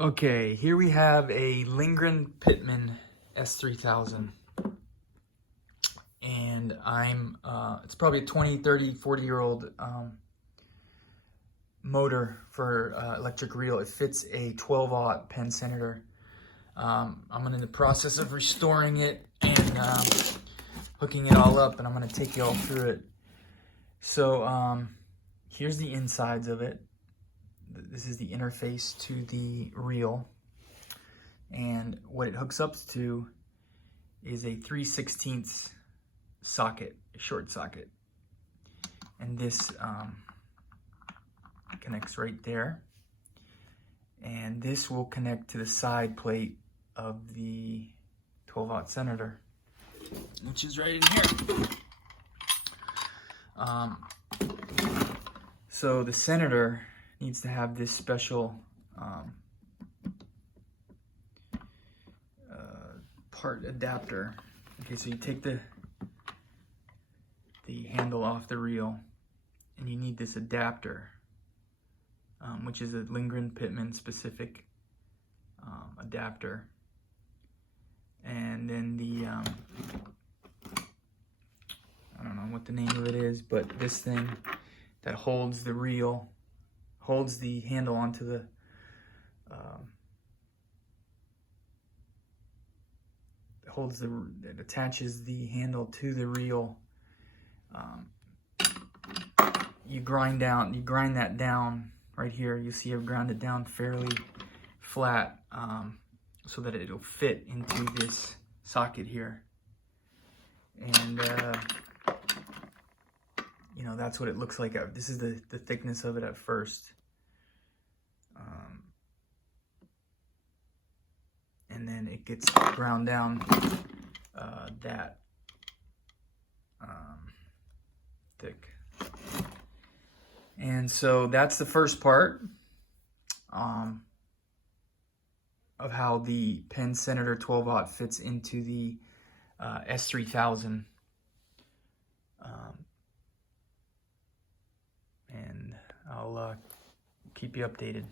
Okay, here we have a Lindgren Pitman S3000. And it's probably a 20, 30, 40-year-old motor for electric reel. It fits a 12-aught Penn Senator. I'm in the process of restoring it and hooking it all up, and I'm going to take you all through it. So here's the insides of it. This is the interface to the reel, and what it hooks up to is a 3/16 socket, a short socket, and this connects right there, and this will connect to the side plate of the 12-aught Senator, which is right in here. So the Senator needs to have this special part adapter. Okay, so you take the handle off the reel, and you need this adapter, which is a Lindgren Pitman specific adapter. And then the I don't know what the name of it is, but this thing that holds the reel, holds the handle onto the it attaches the handle to the reel. You grind that down right here. You see I've ground it down fairly flat so that it'll fit into this socket here. And you know, that's what it looks like. This is the thickness of it at first. And then it gets ground down that thick. And so that's the first part of how the Penn Senator 12-aught fits into the S3000. And I'll keep you updated.